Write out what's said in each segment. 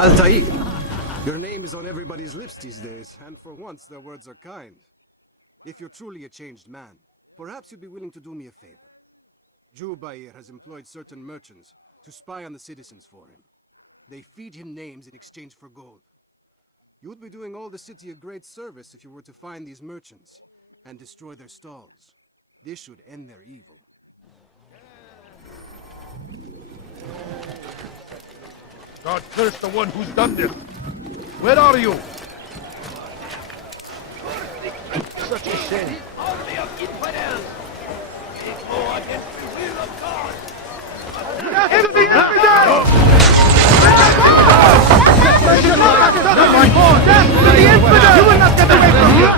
Altair, your name is on everybody's lips these days, and for once their words are kind. If you're truly a changed man, perhaps you'd be willing to do me a favor. Jubair has employed certain merchants to spy on the citizens for him. They feed him names in exchange for gold. You would be doing all the city a great service if you were to find these merchants and destroy their stalls. This should end their evil. God curse the one who's done this! Where are you? Such a shame. Army of infidels! They go against the will of God! Into the infidels! You will not get away from here!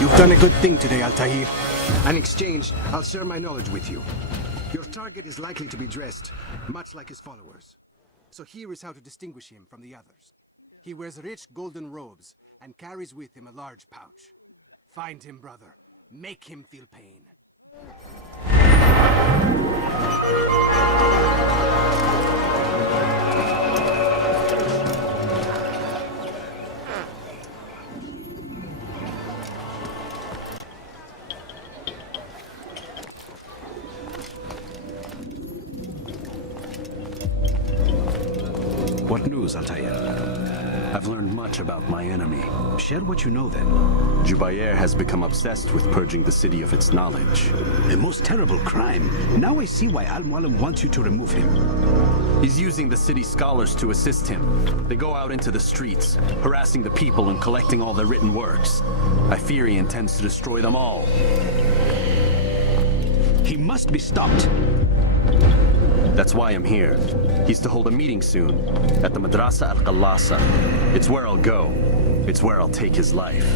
You've done a good thing today, Altair. In exchange, I'll share my knowledge with you. Your target is likely to be dressed, much like his followers. So here is how to distinguish him from the others. He wears rich golden robes and carries with him a large pouch. Find him, brother. Make him feel pain. What news, Altair? I've learned much about my enemy. Share what you know, then. Jubair has become obsessed with purging the city of its knowledge. A most terrible crime. Now I see why Al-Mualim wants you to remove him. He's using the city scholars to assist him. They go out into the streets, harassing the people and collecting all their written works. I fear he intends to destroy them all. He must be stopped. That's why I'm here. He's to hold a meeting soon, at the Madrasa Al-Qallasa. It's where I'll go. It's where I'll take his life.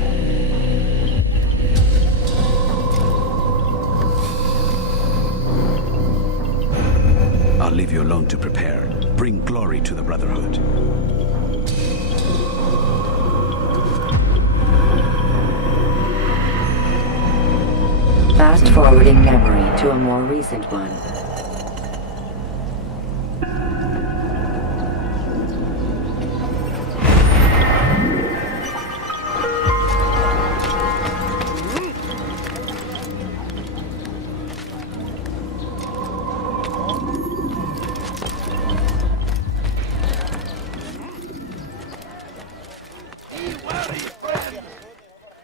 I'll leave you alone to prepare. Bring glory to the Brotherhood. Fast-forwarding memory to a more recent one. Be wary, friend!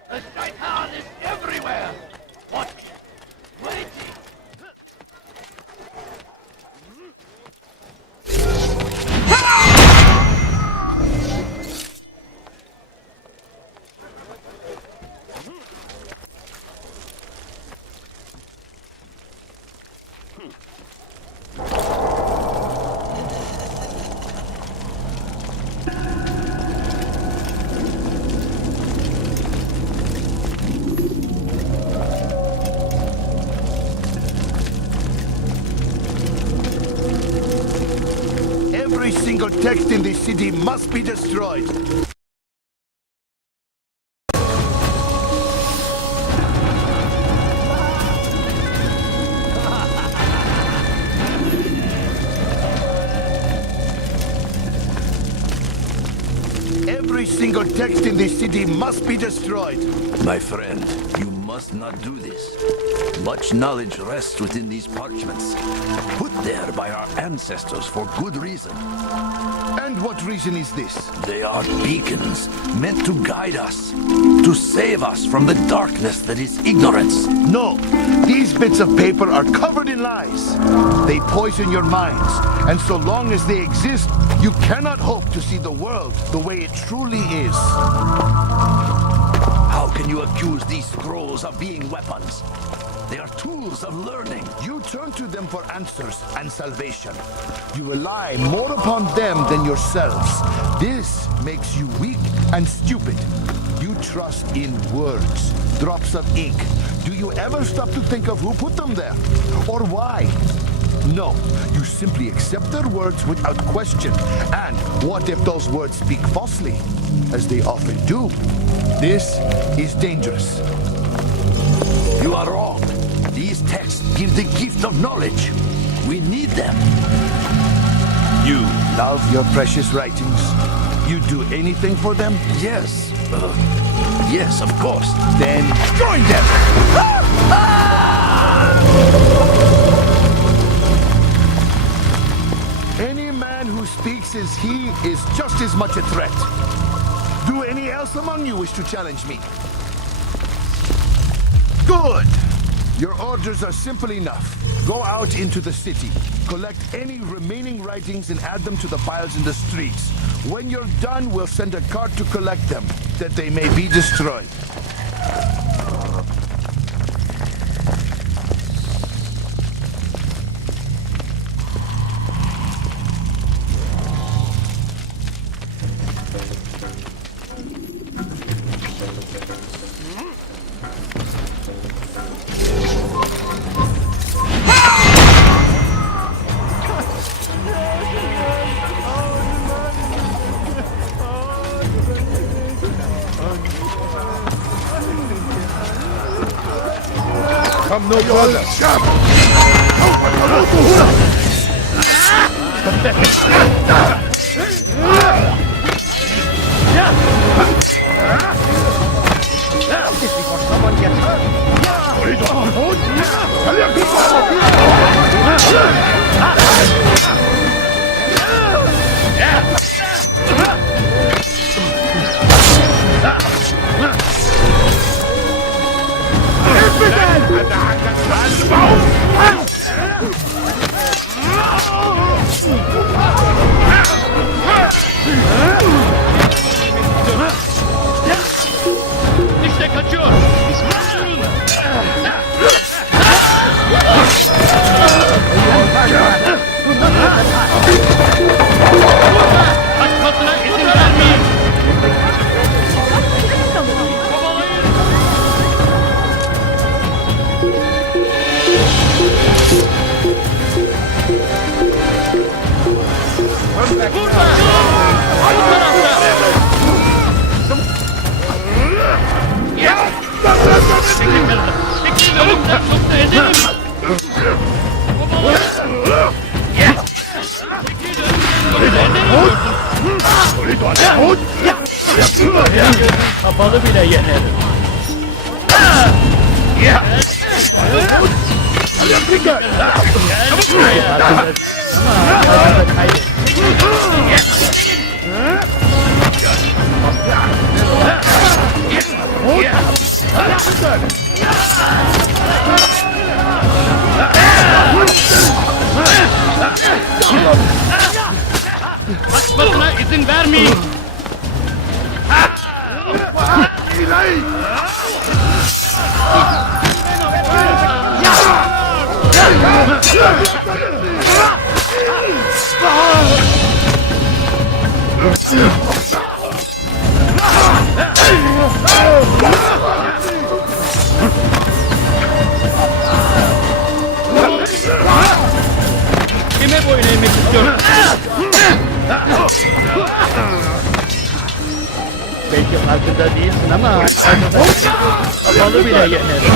The Shaitan is everywhere! Watching, waiting! Every single text in this city must be destroyed. Every single text in this city must be destroyed. My friend, you must not do this. Much knowledge rests within these parchments, put there by our ancestors for good reason. And what reason is this? They are beacons meant to guide us, to save us from the darkness that is ignorance. No, these bits of paper are covered in lies. They poison your minds, and so long as they exist, you cannot hope to see the world the way it truly is. How can you accuse these scrolls of being weapons? They are tools of learning. You turn to them for answers and salvation. You rely more upon them than yourselves. This makes you weak and stupid. You trust in words, drops of ink. Do you ever stop to think of who put them there? Or why? No, you simply accept their words without question. And what if those words speak falsely? As they often do. This is dangerous. You are wrong. These texts give the gift of knowledge. We need them. You love your precious writings. You do anything for them? Yes. Yes, of course. Then join them! Any man who speaks as he is just as much a threat. Do any else among you wish to challenge me? Good! Your orders are simple enough. Go out into the city, collect any remaining writings and add them to the piles in the streets. When you're done, we'll send a cart to collect them, that they may be destroyed. Come no further. Before someone gets İşte kaçıyor. Kaçmasına izin vermeyin. Burada! Bu tarafta! Çekil önümden çok da edelim! Kapalı bile yenerim. Kaçmasına izin vermeyin. Kime boyun eğmek istiyorum? Belki farkında değilsin ama kapalı bile yenerim.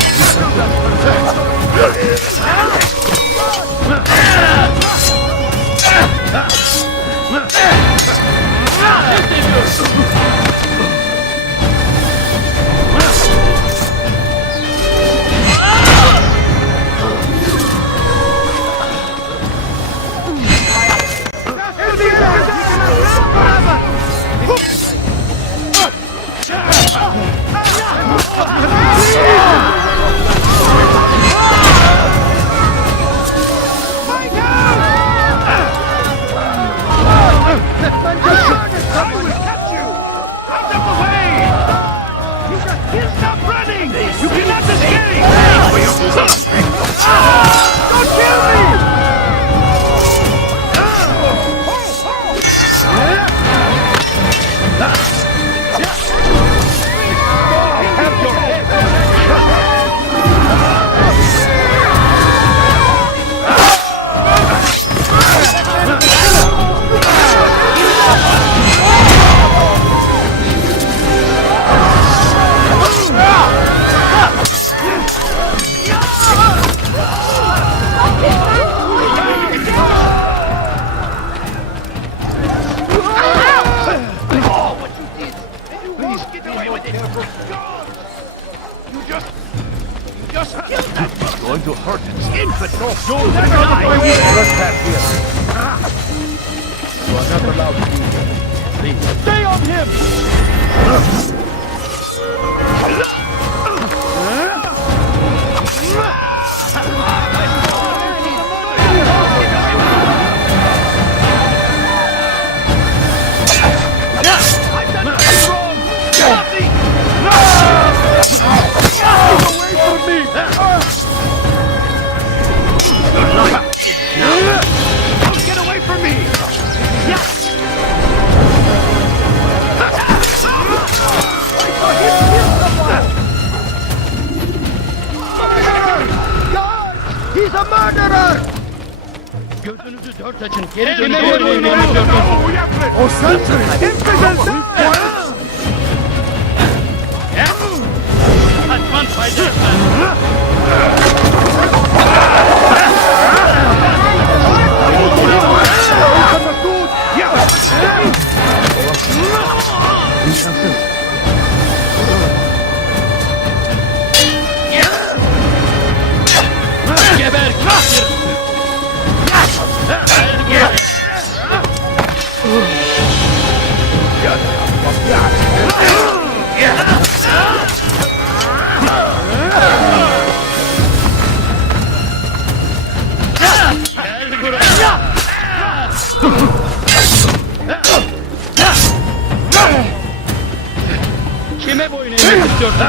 Stop running! You cannot escape! Going to hurt an infant. You'll never die. Let's pass here. You are not allowed to do that. Please. Stay on him. I've done nothing wrong. Nothing. Away from me. Don't get away from me. He's a murderer! Gözünüzü dört açın. Geri dönün. O sensin! Kaçman fayda. Geber kafir! Gel buraya! Kime boyun eğmek istiyorsun?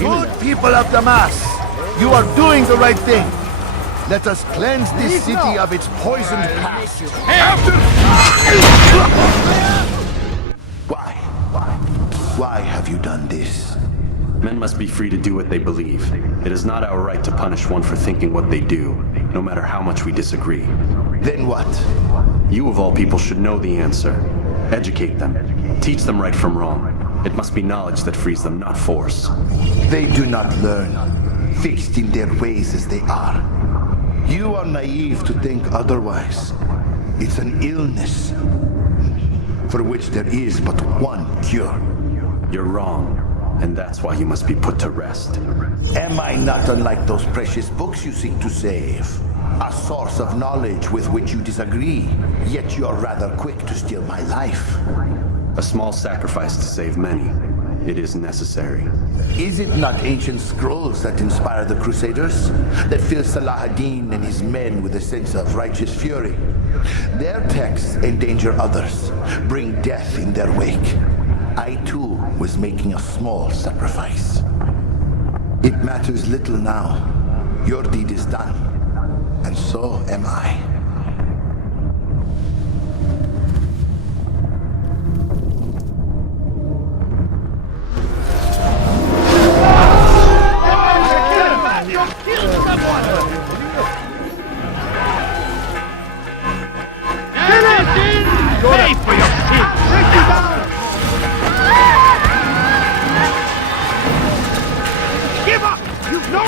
Good people of Damas, you are doing the right thing. Let us cleanse this city of its poisoned past. Why have you done this? Men must be free to do what they believe. It is not our right to punish one for thinking what they do, no matter how much we disagree. Then what? You of all people should know the answer. Educate them. Teach them right from wrong. It must be knowledge that frees them, not force. They do not learn, fixed in their ways as they are. You are naive to think otherwise. It's an illness for which there is but one cure. You're wrong, and that's why you must be put to rest. Am I not unlike those precious books you seek to save? A source of knowledge with which you disagree, yet you are rather quick to steal my life. A small sacrifice to save many. It is necessary. Is it not ancient scrolls that inspire the Crusaders? That fill Salah ad-Din and his men with a sense of righteous fury? Their texts endanger others, bring death in their wake. I too was making a small sacrifice. It matters little now. Your deed is done, and so am I. Pay for your sins! Take you down! Give up! You've no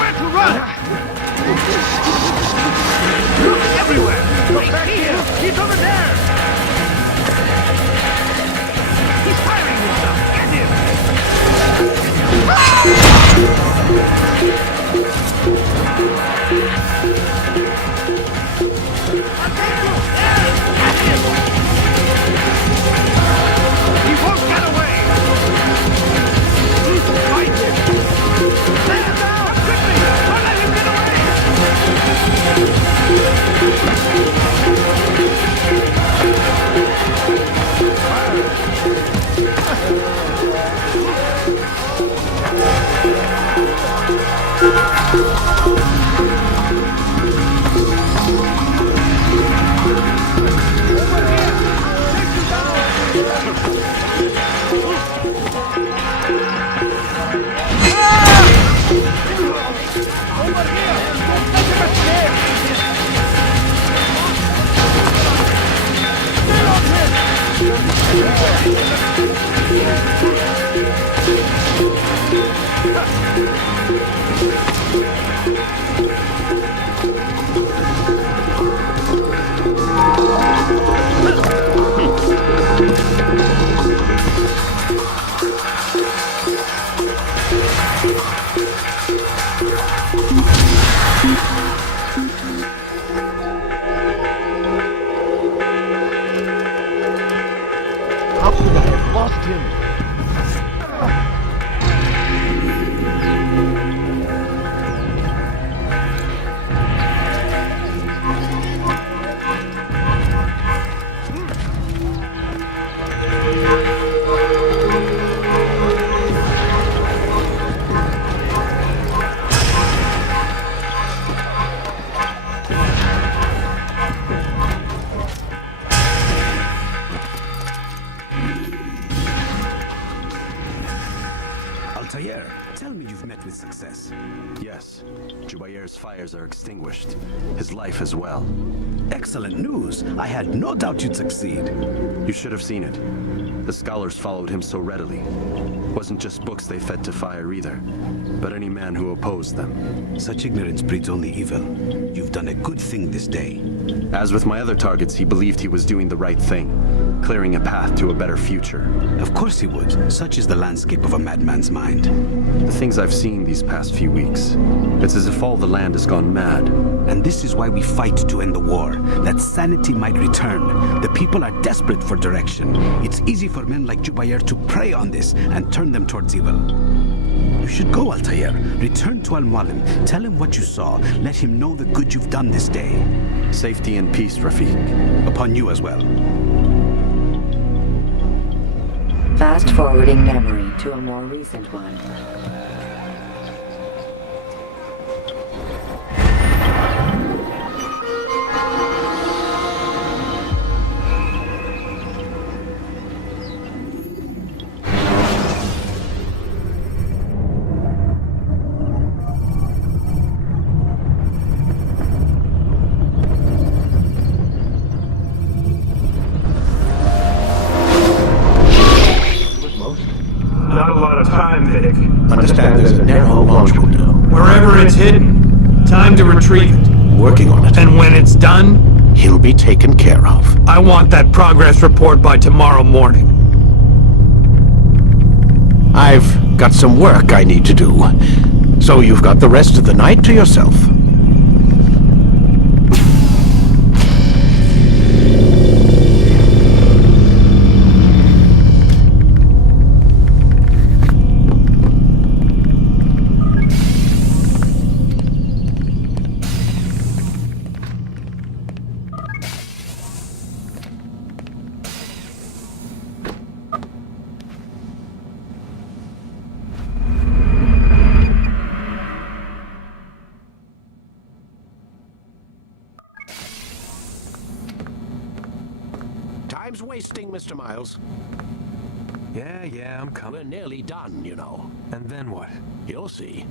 How could I have lost him? Altair, tell me you've met with success. Yes, Jubair's fires are extinguished. His life as well. Excellent news. I had no doubt you'd succeed. You should have seen it. The scholars followed him so readily. Wasn't just books they fed to fire either, but any man who opposed them. Such ignorance breeds only evil. You've done a good thing this day. As with my other targets, he believed he was doing the right thing, clearing a path to a better future. Of course he would. Such is the landscape of a madman's mind. The things I've seen these past few weeks, it's as if all the land has gone mad. And this is why we fight to end the war, that sanity might return. The people are desperate for direction. It's easy for men like Jubair to prey on this and turn them towards evil. You should go, Altair. Return to Al-Mualim. Tell him what you saw. Let him know the good you've done this day. Safety and peace, Rafiq. Upon you as well. Fast forwarding memory to a more recent one. Not a lot of time, Vic. Understand there's a narrow launch window. Wherever it's hidden, time to retrieve it. Working on it. And when it's done, He'll be taken care of. I want that progress report by tomorrow morning. I've got some work I need to do. So you've got the rest of the night to yourself. Time's wasting, Mr. Miles. Yeah, I'm We're coming. nearly done, you know. And then what? You'll see.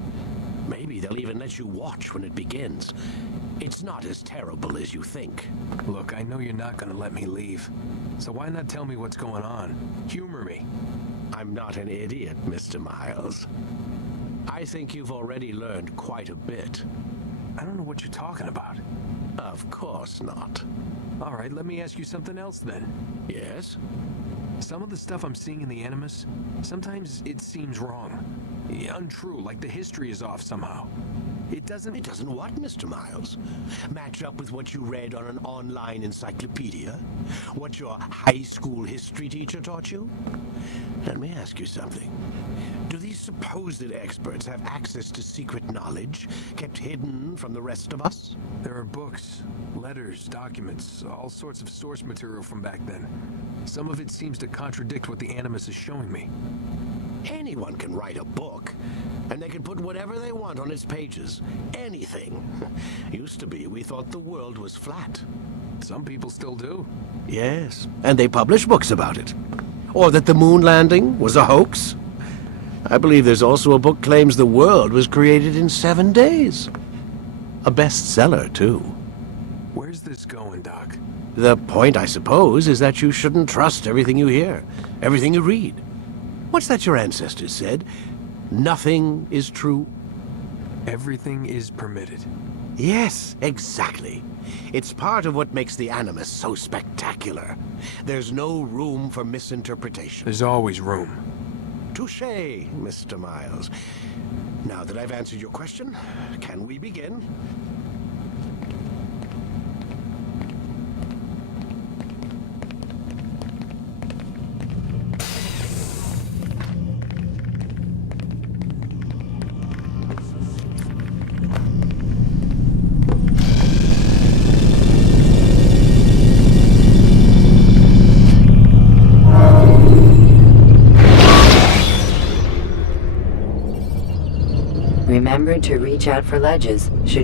Maybe they'll even let you watch when it begins. It's not as terrible as you think. Look, I know you're not gonna let me leave. So why not tell me what's going on? Humor me. I'm not an idiot, Mr. Miles. I think you've already learned quite a bit. I don't know what you're talking about. Of course not. All right, let me ask you something else then. Yes? Some of the stuff I'm seeing in the Animus, sometimes it seems wrong. Untrue, like the history is off somehow. It doesn't... It doesn't what, Mr. Miles? Match up with what you read on an online encyclopedia? What your high school history teacher taught you? Let me ask you something. Do these supposed experts have access to secret knowledge kept hidden from the rest of us? There are books, letters, documents, all sorts of source material from back then. Some of it seems to contradict what the Animus is showing me. Anyone can write a book, and they can put whatever they want on its pages. Anything. Used to be, we thought the world was flat. Some people still do. Yes, and they publish books about it. Or that the moon landing was a hoax. I believe there's also a book claims the world was created in 7 days. A bestseller, too. Where's this going, Doc? The point, I suppose, is that you shouldn't trust everything you hear, everything you read. What's that your ancestors said? Nothing is true? Everything is permitted. Yes, exactly. It's part of what makes the Animus so spectacular. There's no room for misinterpretation. There's always room. Touché, Mr. Miles. Now that I've answered your question, can we begin? Remember to reach out for ledges should